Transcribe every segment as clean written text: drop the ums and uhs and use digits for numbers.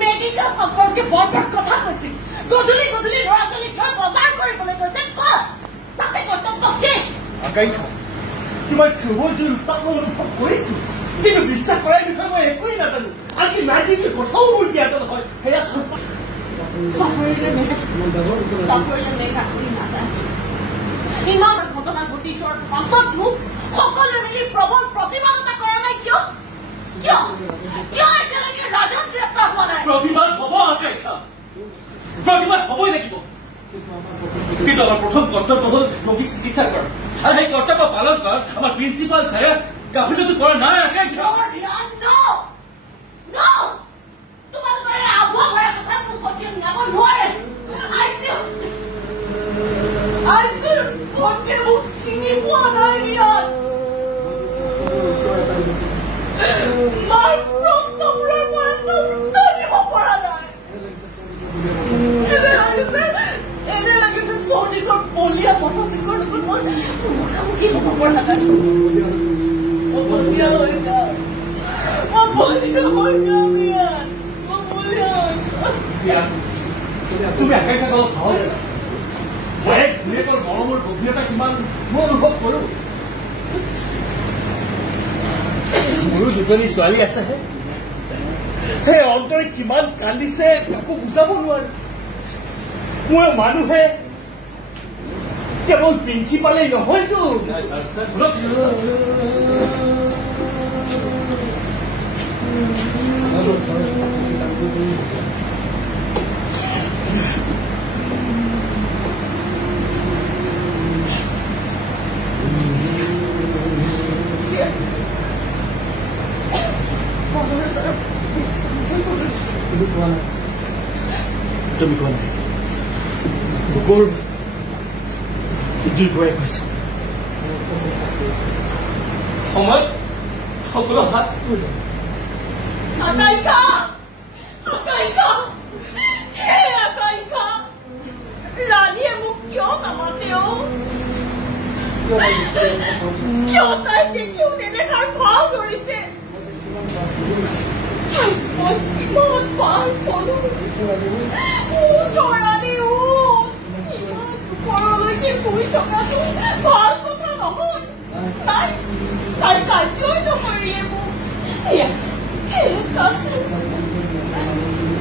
medical সম্পৰ্কে বৰ কথা কৈছিল গধূলি গধূলি ল'ৰা ছোৱালীক লৈ বজাৰ কৰিবলৈ গৈছে তাতে কৰ্তব্য কি আকাংক্ষা তোমাৰ ক্ষোভৰ উত্তাপ অনুভৱ কৰিছো কিন্তু বিশ্বাস কৰাৰ বিষয়ে মই একোৱেই নাজানো আনকি নাইটিৰ কথাও মোৰ জ্ঞাত নহয় সেয়া ইমান ঘটনা ঘটি যোৱাৰ পাছতো সকলোৱে মিলি প্ৰবল প্ৰতিবাদতা কৰা নাই কিয় কিয় কিয় এতিয়ালৈকে ৰাজন গ্ৰেপ্তাৰ হোৱা নাই প্ৰতিবাদ হ'ব আকাংক্ষা প্ৰতিবাদ হ'বই লাগিব কিন্তু আমাৰ প্ৰথম কৰ্তব্য হ'ল ৰোগীক চিকিৎসা কৰা আৰু সেই কৰ্তব্য পালন কৰাত আমাৰ প্ৰিন্সিপাল ছাৰে গাফিলতি কৰা নাই আকাংক্ষা তোমালোকৰ এই আগুৱা কৰা কথা মোক পঠিয়াই নিয়াব নোৱাৰে মোক চিনি পোৱা নাই বিয়াত মাৰ প্ৰশ্নবোৰৰ মই এটা উত্তৰ দিব পৰা নাই এনে লাগিছে চৌদিকৰ বলিয়া মনোযোগৰ লগত মই মুখামুখি হ'ব পৰা নাই বলিয়া হৈ যাওঁ তুমি আকাংক্ষা অলপ ভাও মৰমৰ গভীৰতা কিমান মই অনুভৱ কৰো মোৰো দুজনী ছোৱালী আছেহে সেই অন্তৰে কিমান কান্দিছে কাকো বুজাব নোৱাৰো মই মানুহে কেৱল প্ৰিন্সিপালেই নহয়তো তুমি কোৱা নাই বুকুৰ জুই পৰাই কৈছে সময়ত সকলো হাত ৰাণীয়ে মোক কিয় নামাতেও কিয় তাই দেখিও নেদেখাৰ ভাও ধৰিছে মই কিমান পাৰ কৰো ৰাণী ইমান দুপৰলৈকে শুই থকাটো ভাল কথা নহয় তাই কাৰ্যই নকৰিলে মোক চাচোন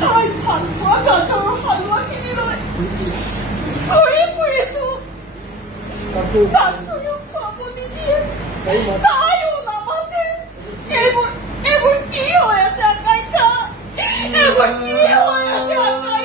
তাই ভাল পোৱা গাজৰৰ হালোৱাখিনি লৈ ঘূৰি ফুৰিছো তাক কোনেও খুৱাব নিদিয়ে তাইও নামাতে এইবোৰ কি হৈ আছে আকাংক্ষা এইবোৰ কি হৈ আছে আকাংক্ষা